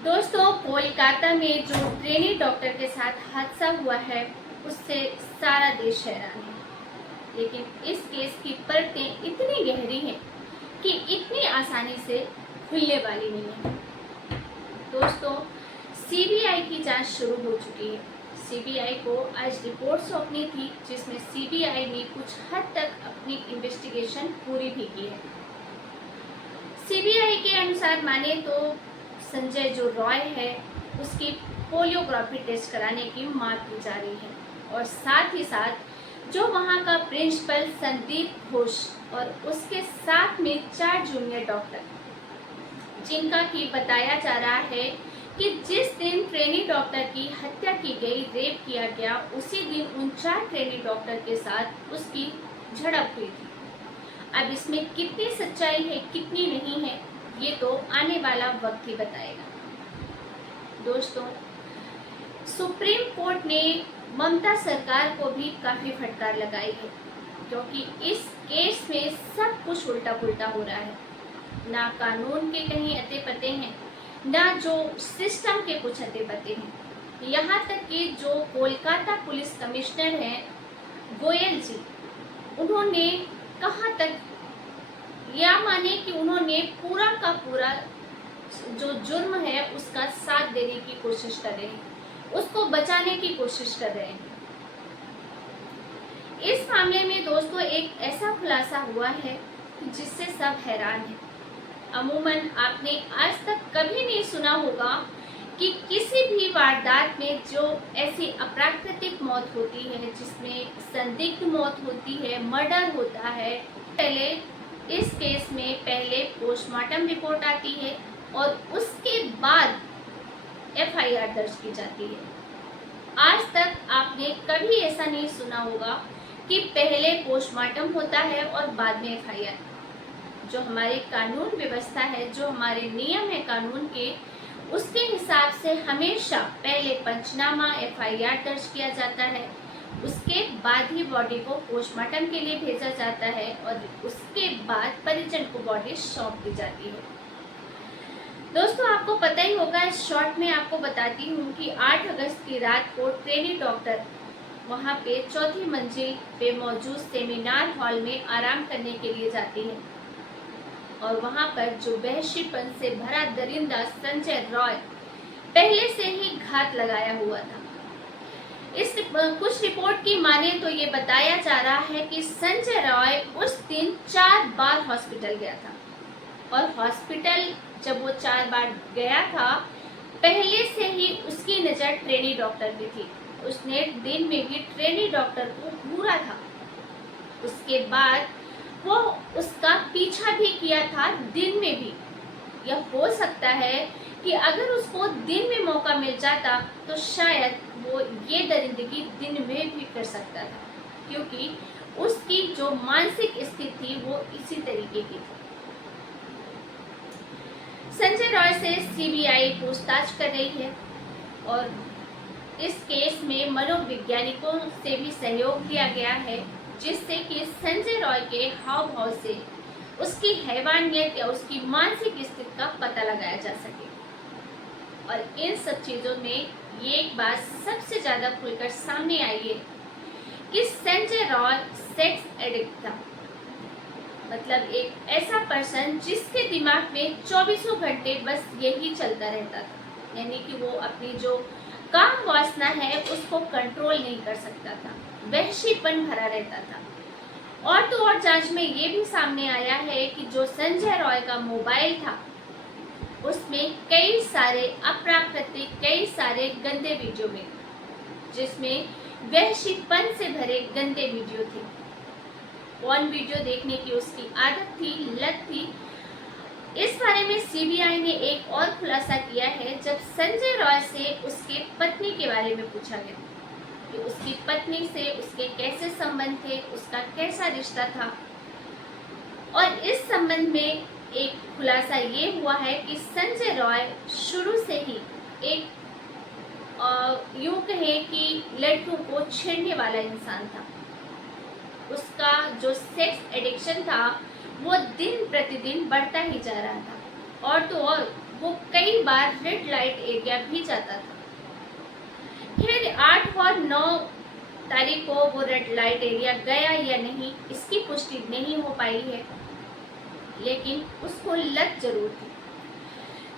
दोस्तों, कोलकाता में जो ट्रेनी डॉक्टर के साथ हादसा हुआ है उससे सारा देश हैरान है। लेकिन इस केस की परतें इतनी गहरी हैं कि इतनी आसानी से खुलने वाली नहीं है। दोस्तों, सीबीआई की जांच शुरू हो चुकी है। सीबीआई को आज रिपोर्ट सौंपनी थी जिसमें सीबीआई ने कुछ हद तक अपनी इन्वेस्टिगेशन पूरी भी की है। सीबीआई के अनुसार माने तो संजय जो रॉय है उसकी पोलियोग्राफी टेस्ट कराने की मांग की जा रही है और साथ ही साथ जो वहां का प्रिंसिपल संदीप घोष और उसके साथ में 4 जूनियर डॉक्टर जिनका कि बताया जा रहा है कि जिस दिन ट्रेनी डॉक्टर की हत्या की गई, रेप किया गया, उसी दिन उन 4 ट्रेनी डॉक्टर के साथ उसकी झड़प हुई थी। अब इसमें कितनी सच्चाई है कितनी नहीं है ये तो आने वाला वक्त ही बताएगा। दोस्तों, सुप्रीम कोर्ट ने ममता सरकार को भी काफी फटकार लगाई है क्योंकि इस केस में सब कुछ उल्टा पुल्टा हो रहा है। ना कानून के कहीं अते पते हैं, ना जो सिस्टम के कुछ अते पते हैं। यहाँ तक कि जो कोलकाता पुलिस कमिश्नर हैं गोयल जी, उन्होंने कहाँ तक या माने कि उन्होंने पूरा का पूरा जो जुर्म है उसका साथ देने की कोशिश कर रहे हैं, उसको बचाने की कोशिश कर रहे हैं। इस मामले में दोस्तों एक ऐसा खुलासा हुआ है जिससे सब हैरान हैं। अमूमन आपने आज तक कभी नहीं सुना होगा कि किसी भी वारदात में जो ऐसी अप्राकृतिक मौत होती है, जिसमें संदिग्ध मौत होती है, मर्डर होता है, पहले इस केस में पहले पोस्टमार्टम रिपोर्ट आती है और उसके बाद एफआईआर दर्ज की जाती है। आज तक आपने कभी ऐसा नहीं सुना होगा कि पहले पोस्टमार्टम होता है और बाद में एफआईआर। जो हमारे कानून व्यवस्था है, जो हमारे नियम है कानून के, उसके हिसाब से हमेशा पहले पंचनामा एफआईआर दर्ज किया जाता है, उसके बाद ही बॉडी को पोस्टमार्टम के लिए भेजा जाता है और उसके बाद परिजन को बॉडी सौंप दी जाती है। दोस्तों, आपको पता ही होगा, इस शॉर्ट में आपको बताती हूँ कि 8 अगस्त की रात को ट्रेनी डॉक्टर वहाँ पे 4थी मंजिल पे मौजूद सेमिनार हॉल में आराम करने के लिए जाती है और वहाँ पर जो वहशीपन से भरा दरिंदा संजय रॉय पहले से ही घात लगाया हुआ था। इस कुछ रिपोर्ट की माने तो ये बताया जा रहा है कि संजय रॉय उस दिन 4 बार हॉस्पिटल गया था और हॉस्पिटल जब वो 4 बार गया था, पहले से ही उसकी नज़र ट्रेनी डॉक्टर पे थी। उसने दिन में भी ट्रेनी डॉक्टर को घूरा था। उसके बाद वो उसका पीछा भी किया था दिन में भी। यह हो सकता है कि अगर उसको दिन में मौका मिल जाता तो शायद वो ये दरिंदगी दिन में भी कर सकता था, क्योंकि उसकी जो मानसिक स्थिति थी वो इसी तरीके की थी। संजय रॉय से सीबीआई पूछताछ कर रही है और इस केस में मनोवैज्ञानिकों से भी सहयोग लिया गया है, जिससे कि संजय रॉय के हाव भाव से उसकी हैवानियत या उसकी मानसिक स्थिति का पता लगाया जा सके। और इन सब चीज़ों में ये एक बात सबसे ज़्यादा खुलकर सामने आई है कि संजय रॉय सेक्स एडिक्ट था। मतलब एक ऐसा पर्सन जिसके दिमाग में 24 घंटे बस यही चलता रहता था, यानी कि वो अपनी जो काम वासना है उसको कंट्रोल नहीं कर सकता था, वहशीपन भरा रहता था। और तो और जांच में ये भी सामने आया है कि जो संजय रॉय का मोबाइल था उसमें कई सारे अप्राकृतिक, कई सारे गंदे वीडियो में, जिसमें वहशीपन से भरे गंदे वीडियो थे। पॉर्न वीडियो देखने की उसकी आदत थी, लत थी। इस बारे में सीबीआई ने एक और खुलासा किया है जब संजय रॉय से उसके पत्नी के बारे में पूछा गया कि उसकी पत्नी से उसके कैसे संबंध थे, उसका कैसा रिश्ता था। और इस संबंध में एक खुलासा ये हुआ है कि संजय रॉय शुरू से ही एक यूं कहें कि लड़कियों को छेड़ने वाला इंसान था। उसका जो सेक्स एडिक्शन था वो दिन प्रतिदिन बढ़ता ही जा रहा था। और तो और वो कई बार रेड लाइट एरिया भी जाता था। खैर 8 और 9 तारीख को वो रेड लाइट एरिया गया या नहीं इसकी पुष्टि नहीं हो पाई है, लेकिन उसको लत जरूर थी।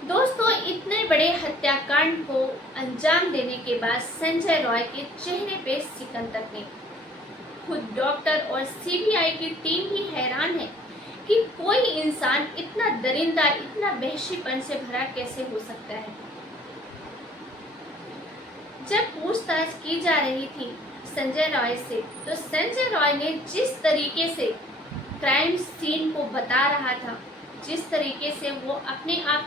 दोस्तों, इतने बड़े हत्याकांड को अंजाम देने के बाद संजय रॉय के चेहरे पे सिकन तक नहीं। खुद डॉक्टर और सीबीआई की टीम भी हैरान है कि कोई इंसान इतना दरिंदा, इतना वहशीपन से भरा कैसे हो सकता है। जब पूछताछ की जा रही थी संजय रॉय से, तो संजय रॉय ने जिस तरीके से क्राइम सीन को बता रहा था, जिस तरीके से वो अपने आप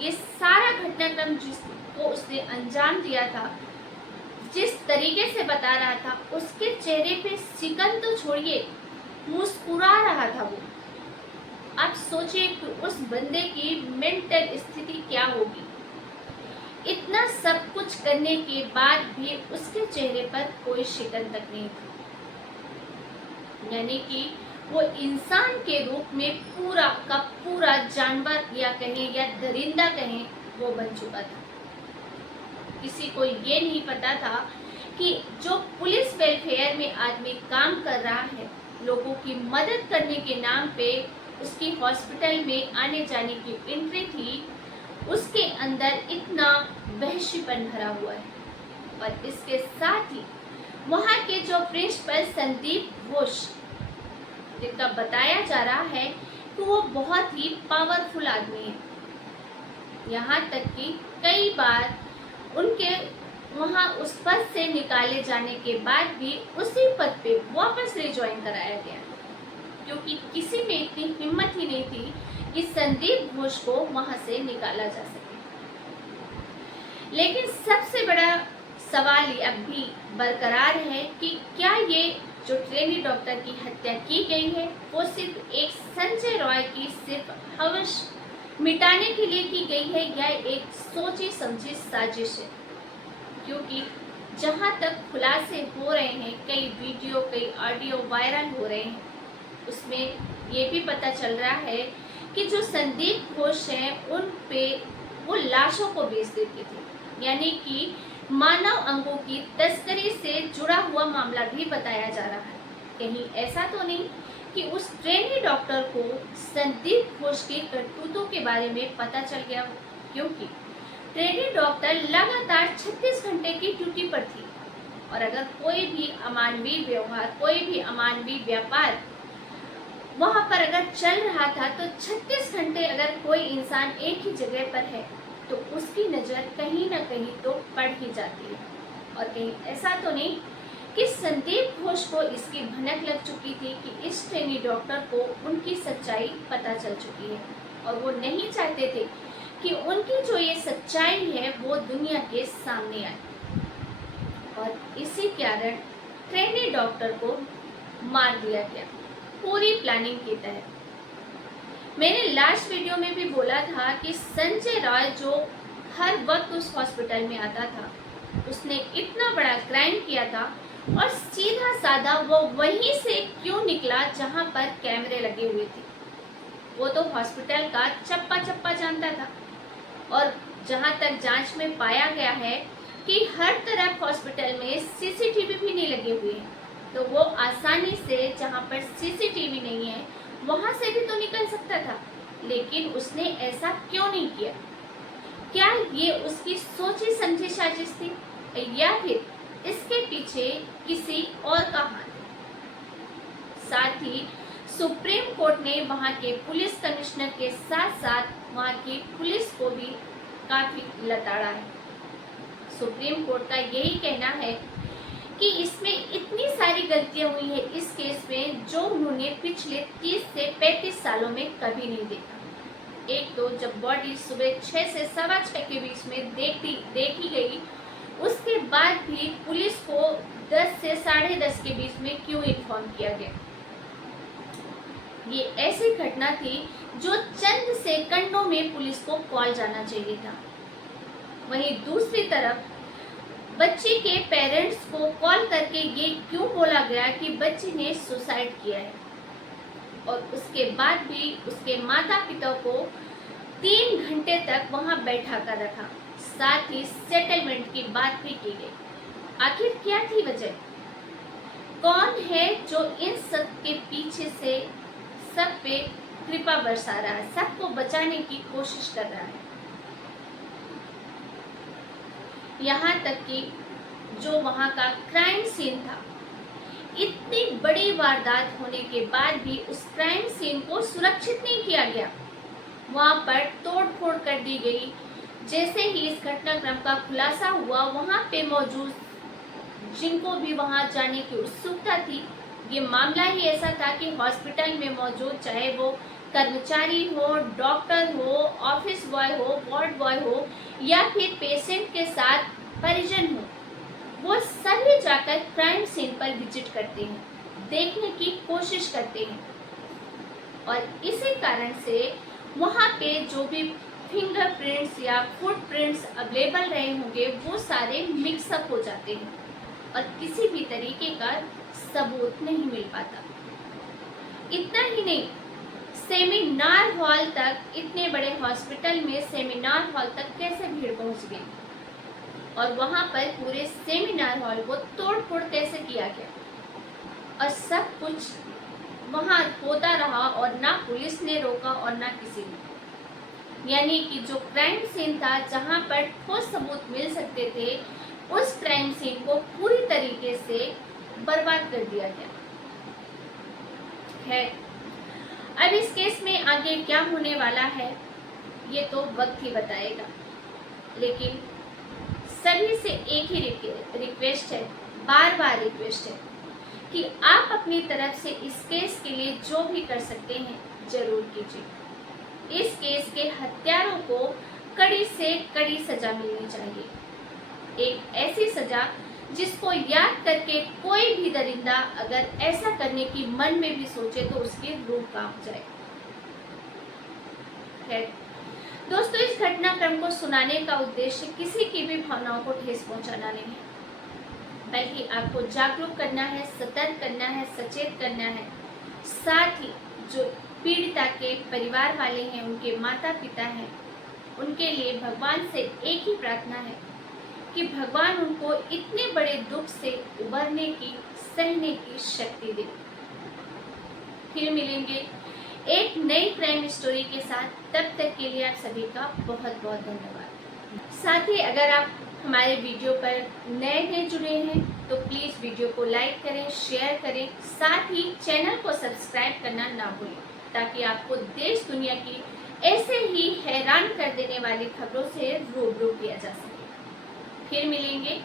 ये सारा घटनाक्रम जिसको उसने अंजाम दिया था, जिस तरीके से बता रहा था, उसके चेहरे पे सिकन तो छोड़िए, मुस्कुरा रहा था वो। आप सोचिए कि उस बंदे की मेंटल स्थिति क्या होगी। इतना सब कुछ करने के बाद भी उसके चेहरे पर कोई शिकन तक नहीं थी, यानी कि वो इंसान के रूप में पूरा का पूरा जानवर या कहें या दरिंदा कहें वो बन चुका था। किसी को ये नहीं पता था कि जो पुलिस वेलफेयर में आदमी काम कर रहा है, लोगों की मदद करने के नाम पे उसकी हॉस्पिटल में आने जाने की एंट्री थी, उसके अंदर इतना वहशीपन भरा हुआ है। और इसके साथ ही वहाँ के जो प्रिंसिपल संदीप घोष, जिनका बताया जा रहा है कि वो बहुत ही पावरफुल आदमी है, यहाँ तक कि कई बार उनके वहाँ उस पद से निकाले जाने के बाद भी उसी पद पे वापस रिज्वाइन कराया गया, क्योंकि किसी में इतनी हिम्मत ही नहीं थी कि संदीप घोष को वहां से निकाला जा सके। लेकिन सबसे बड़ा सवाल ये अब भी बरकरार है कि क्या ये जो ट्रेनी डॉक्टर की हत्या की गई है वो सिर्फ एक संजय रॉय की सिर्फ हवस मिटाने के लिए की गई है या एक सोची समझी साजिश है। क्योंकि जहां तक खुलासे हो रहे हैं, कई वीडियो कई ऑडियो वायरल हो रहे हैं, उसमें ये भी पता चल रहा है कि जो संदीप घोष हैं उन पे वो लाशों को बेच देती थी, यानी कि मानव अंगों की तस्करी से जुड़ा हुआ मामला भी बताया जा रहा है। कहीं ऐसा तो नहीं कि उस ट्रेनी डॉक्टर को संदीप घोष के करतूतों के बारे में पता चल गया हो, क्योंकि ट्रेनी डॉक्टर लगातार 36 घंटे की ड्यूटी पर थी और अगर कोई भी अमानवीय व्यवहार, कोई भी अमानवीय व्यापार वहां पर अगर चल रहा था तो 36 घंटे अगर कोई इंसान एक ही जगह पर है तो उसकी नज़र कहीं ना कहीं तो पड़ ही जाती है। और कहीं ऐसा तो नहीं कि संदीप घोष को इसकी भनक लग चुकी थी कि इस ट्रेनी डॉक्टर को उनकी सच्चाई पता चल चुकी है और वो नहीं चाहते थे कि उनकी जो ये सच्चाई है वो दुनिया के सामने आए, और इसी कारण ट्रेनी डॉक्टर को मार दिया गया पूरी प्लानिंग के तहत। मैंने लास्ट वीडियो में भी बोला था कि संजय रॉय जो हर वक्त उस हॉस्पिटल में आता था, उसने इतना बड़ा क्राइम किया था और सीधा साधा वो वहीं से क्यों निकला जहां पर कैमरे लगे हुए थे। वो तो हॉस्पिटल का चप्पा चप्पा जानता था और जहां तक जांच में पाया गया है कि हर तरफ हॉस्पिटल में सीसीटीवी भी नहीं लगे हुए हैं, तो वो आसानी से जहां पर सीसीटीवी नहीं है वहां से भी तो निकल सकता था। लेकिन उसने ऐसा क्यों नहीं किया? क्या ये उसकी सोची समझी साजिश थी या फिर इसके पीछे किसी और का हाथ? साथ ही सुप्रीम कोर्ट ने वहां के पुलिस कमिश्नर के साथ साथ वहां की पुलिस को भी काफी लताड़ा है। सुप्रीम कोर्ट का यही कहना है कि इसमें इतनी सारी गलतियां हुई है इस केस में जो उन्होंने पिछले 30 से 35 सालों में कभी नहीं देखा। एक तो जब बॉडी सुबह 6 से 6:15 के बीच में देखी गई, उसके बाद भी पुलिस को 10 से 10:30 के बीच में क्यों इन्फॉर्म किया गया? ये ऐसी घटना थी जो चंद सेकंडों में पुलिस को कॉल जाना चाहिए था। वहीं दूसरी तरफ बच्ची के पेरेंट्स को कॉल करके ये क्यों बोला गया कि बच्ची ने सुसाइड किया है, और उसके बाद भी उसके माता पिता को 3 घंटे तक वहां बैठा कर रखा, साथ ही सेटलमेंट की बात भी की गई। आखिर क्या थी वजह? कौन है जो इन सब के पीछे से सब पे कृपा बरसा रहा है, सबको बचाने की कोशिश कर रहा है? यहाँ तक कि जो वहाँ का क्राइम सीन था, इतनी बड़ी वारदात होने के बाद भी उस क्राइम सीन को सुरक्षित नहीं किया गया। वहाँ पर तोड़ फोड़ कर दी गई। जैसे ही इस घटनाक्रम का खुलासा हुआ, वहाँ पे मौजूद जिनको भी वहाँ जाने की उत्सुकता थी, ये मामला ही ऐसा था कि हॉस्पिटल में मौजूद चाहे वो कर्मचारी हो, डॉक्टर हो, ऑफिस बॉय हो, वार्ड बॉय हो या फिर पेशेंट के साथ परिजन हो, वो सभी जाकर क्राइम सीन पर विजिट करते हैं, देखने की कोशिश करते हैं। और इसी कारण से वहाँ पे जो भी फिंगरप्रिंट्स या फुटप्रिंट्स अवेलेबल रहे होंगे, वो सारे मिक्सअप हो जाते हैं और किसी भी तरीके का सबूत नहीं मिल पाता। इतना ही नहीं, सेमिनार हॉल तक, इतने बड़े हॉस्पिटल में सेमिनार हॉल तक कैसे भीड़ पहुंच गई और वहां पर पूरे सेमिनार हॉल को तोड़ फोड़ कैसे किया गया और सब कुछ वहां होता रहा और ना पुलिस ने रोका और ना किसी ने। यानी कि जो क्राइम सीन था, जहां पर ठोस सबूत मिल सकते थे, उस क्राइम सीन को पूरी तरीके से बर्बाद कर दिया गया है। अब इस केस में आगे क्या होने वाला है, ये तो वक्त ही बताएगा। लेकिन सभी से एक ही रिक्वेस्ट है, बार बार रिक्वेस्ट है कि आप अपनी तरफ से इस केस के लिए जो भी कर सकते हैं जरूर कीजिए। इस केस के हत्यारों को कड़ी से कड़ी सजा मिलनी चाहिए, एक ऐसी सजा जिसको याद करके कोई भी दरिंदा अगर ऐसा करने की मन में भी सोचे तो उसकी रूह कांप जाए। है दोस्तों, इस घटनाक्रम को सुनाने का उद्देश्य किसी की भी भावनाओं को ठेस पहुंचाना नहीं है, बल्कि आपको जागरूक करना है, सतर्क करना है, सचेत करना है। साथ ही जो पीड़िता के परिवार वाले हैं, उनके माता पिता हैं, उनके लिए भगवान से एक ही प्रार्थना है कि भगवान उनको इतने बड़े दुख से उबरने की, सहने की शक्ति दे। फिर मिलेंगे एक नई क्राइम स्टोरी के साथ, तब तक के लिए आप सभी का बहुत बहुत धन्यवाद। साथ ही अगर आप हमारे वीडियो पर नए जुड़े हैं तो प्लीज़ वीडियो को लाइक करें, शेयर करें, साथ ही चैनल को सब्सक्राइब करना ना भूलें, ताकि आपको देश दुनिया की ऐसे ही हैरान कर देने वाली खबरों से रूबरू किया जा सके। फिर मिलेंगे